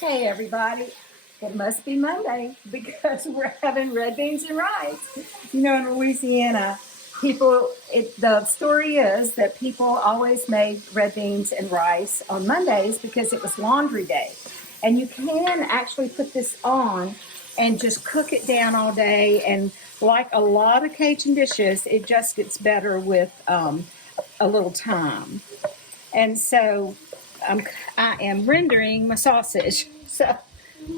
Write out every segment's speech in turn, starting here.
Hey everybody, it must be Monday because we're having red beans and rice. You know, in Louisiana, the story is that people always made red beans and rice on Mondays because it was laundry day. And you can actually put this on and just cook it down all day. And like a lot of Cajun dishes, it just gets better with a little time. And so I am rendering my sausage. So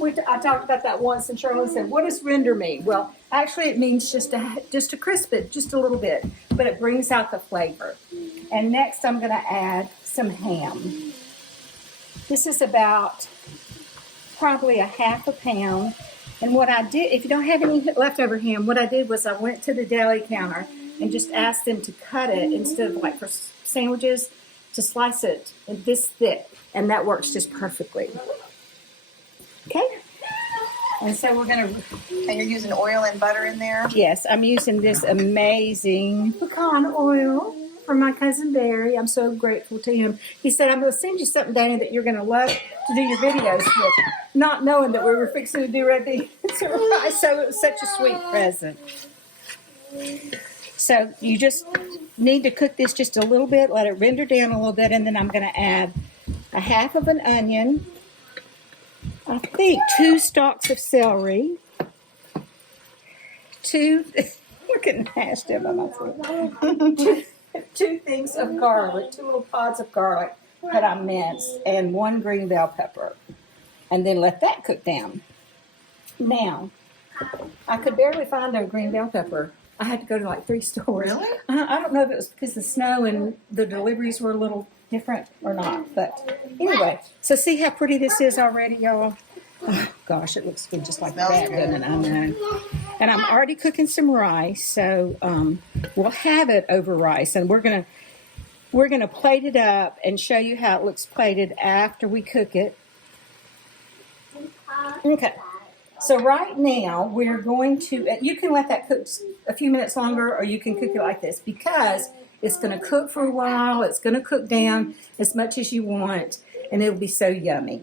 I talked about that once, and Charlotte said, "What does render mean?" Well, actually, it means just to crisp it just a little bit, but it brings out the flavor. And next, I'm going to add some ham. This is about probably a half a pound. And what I did, if you don't have any leftover ham, what I did was I went to the deli counter and just asked them to cut it instead of like for sandwiches, to slice it this thick, and that works just perfectly. Okay, and so we're going to... And you're using oil and butter in there? Yes, I'm using this amazing pecan oil from my cousin Barry. I'm so grateful to him. He said, "I'm going to send you something, Dana, that you're going to love to do your videos with," not knowing that we were fixing to do red beans and rice, so it was such a sweet present. So you just need to cook this just a little bit, let it render down a little bit, and then I'm going to add a half of an onion, I think 2 stalks of celery, 2, we're getting hashed in by my foot, 2 things of garlic, 2 little pods of garlic that I minced, and 1 green bell pepper, and then let that cook down. Now, I could barely find a green bell pepper. I had to go to like 3 stores. Really? I don't know if it was because the snow and the deliveries were a little different or not. But anyway, so see how pretty this is already, y'all? Oh, gosh, it looks good just like that, doesn't it? I know. And I'm already cooking some rice, so we'll have it over rice. And we're gonna plate it up and show you how it looks plated after we cook it. Okay. So right now, we're going to, you can let that cook a few minutes longer, or you can cook it like this, because it's going to cook for a while. It's going to cook down as much as you want, and it'll be so yummy.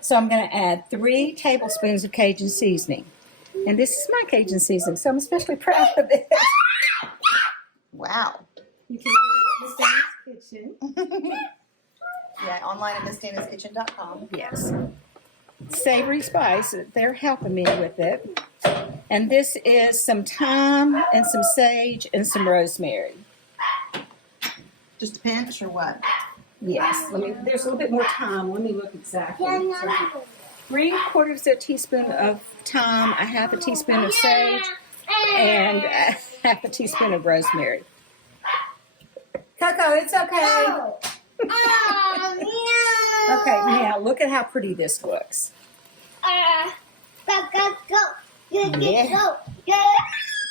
So I'm going to add 3 tablespoons of Cajun seasoning. And this is my Cajun seasoning, so I'm especially proud of it. Wow. You can get it at Miss Dana's Kitchen. Yeah, online at MissDana'sKitchen.com. Yes. Savory spice, they're helping me with it. And this is some thyme and some sage and some rosemary. Just a pinch or what? Yes, there's a little bit more thyme. Let me look exactly. So 3/4 teaspoon of thyme, a half a teaspoon of sage, and a half a teaspoon of rosemary. Coco, it's okay. Okay, now look at how pretty this looks. Yeah.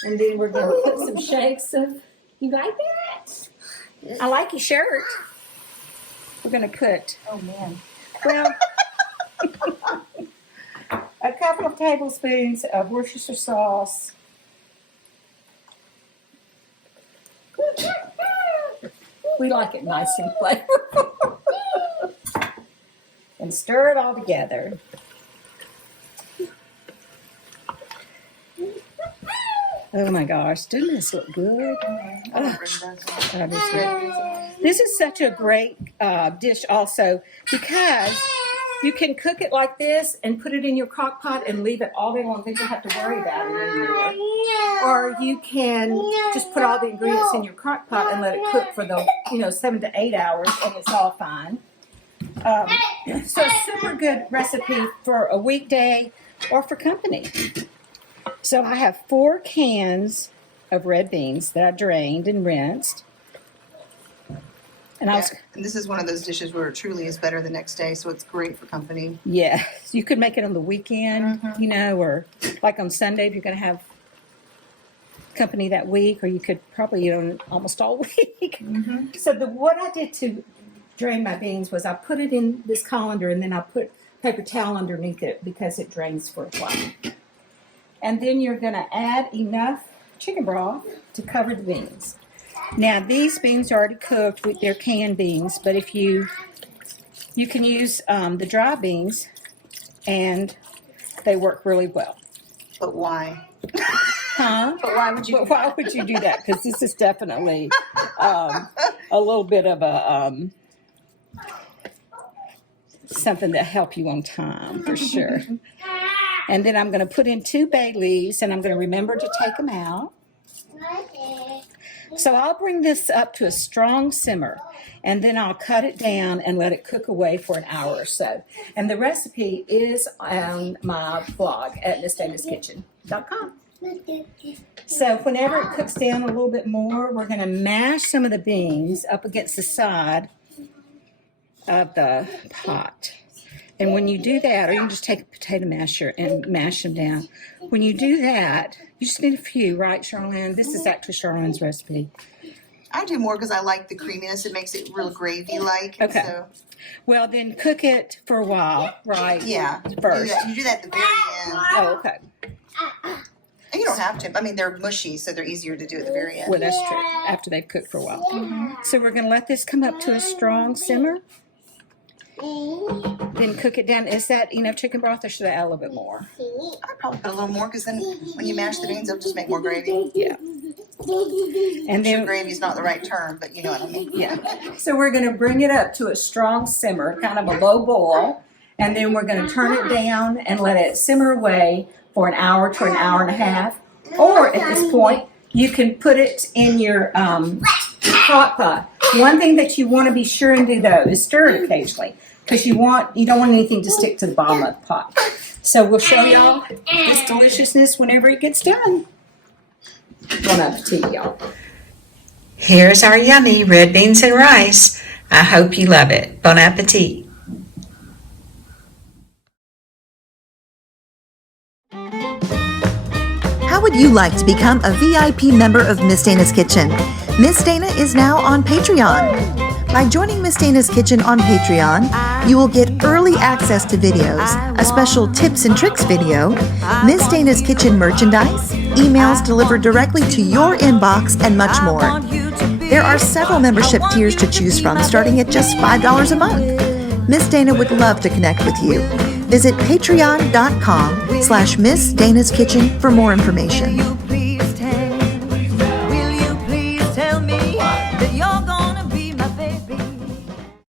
And then we're going to put some shakes of, you like that? I like your shirt. We're going to put, Oh, man. well, a couple of tablespoons of Worcestershire sauce. We like it nice and flavorful. And stir it all together. Oh my gosh, doesn't this look good? Oh, this is such a great dish also, because you can cook it like this and put it in your crock pot and leave it all day long. Then you don't have to worry about it anymore. Or you can just put all the ingredients in your crock pot and let it cook for the 7 to 8 hours, and it's all fine. So a super good recipe for a weekday or for company. So I have 4 cans of red beans that I drained and rinsed. And and this is one of those dishes where it truly is better the next day, so it's great for company. Yeah, you could make it on the weekend, or like on Sunday if you're going to have company that week, or you could probably eat on almost all week. So what I did to drain my beans was I put it in this colander, and then I put paper towel underneath it because it drains for a while. And then you're going to add enough chicken broth to cover the beans. Now, these beans are already cooked with their canned beans, but if you can use the dry beans and they work really well. But why? Huh? But why would you? But why would you do that? Because this is definitely a little bit of a something to help you on time for sure. And then I'm going to put in 2 bay leaves, and I'm going to remember to take them out. So I'll bring this up to a strong simmer, and then I'll cut it down and let it cook away for an hour or so. And the recipe is on my blog at MissDana'sKitchen.com. So whenever it cooks down a little bit more, we're going to mash some of the beans up against the side of the pot. And when you do that, or you can just take a potato masher and mash them down. When you do that, you just need a few, right, Charlene? This is actually Charlene's recipe. I do more because I like the creaminess. It makes it real gravy-like. Okay. So, Well, then cook it for a while, right? yeah. First. You do that at the very end. Oh, okay. And you don't have to. I mean, they're mushy, so they're easier to do at the very end. Well, that's true. After they've cooked for a while. So we're going to let this come up to a strong simmer. Then cook it down. Is that enough chicken broth, or should I add a little bit more? I'd probably put a little more because then when you mash the beans, they'll just make more gravy. Yeah. And then Gravy is not the right term, but you know what I mean. yeah. So we're going to bring it up to a strong simmer, kind of a low boil, and then we're going to turn it down and let it simmer away for an hour to an hour and a half. Or at this point, you can put it in your crock pot. One thing that you want to be sure and do though is stir it occasionally, because you don't want anything to stick to the bottom of the pot. So we'll show y'all this deliciousness whenever it gets done. Bon appetit, y'all. Here's our yummy red beans and rice. I hope you love it. Bon appetit. How would you like to become a VIP member of Miss Dana's Kitchen? Miss Dana is now on Patreon. By joining Miss Dana's Kitchen on Patreon, you will get early access to videos, a special tips and tricks video, Miss Dana's Kitchen merchandise, emails delivered directly to your inbox, and much more. There are several membership tiers to choose from, starting at just $5 a month. Miss Dana would love to connect with you. Visit patreon.com/Miss Dana's Kitchen for more information.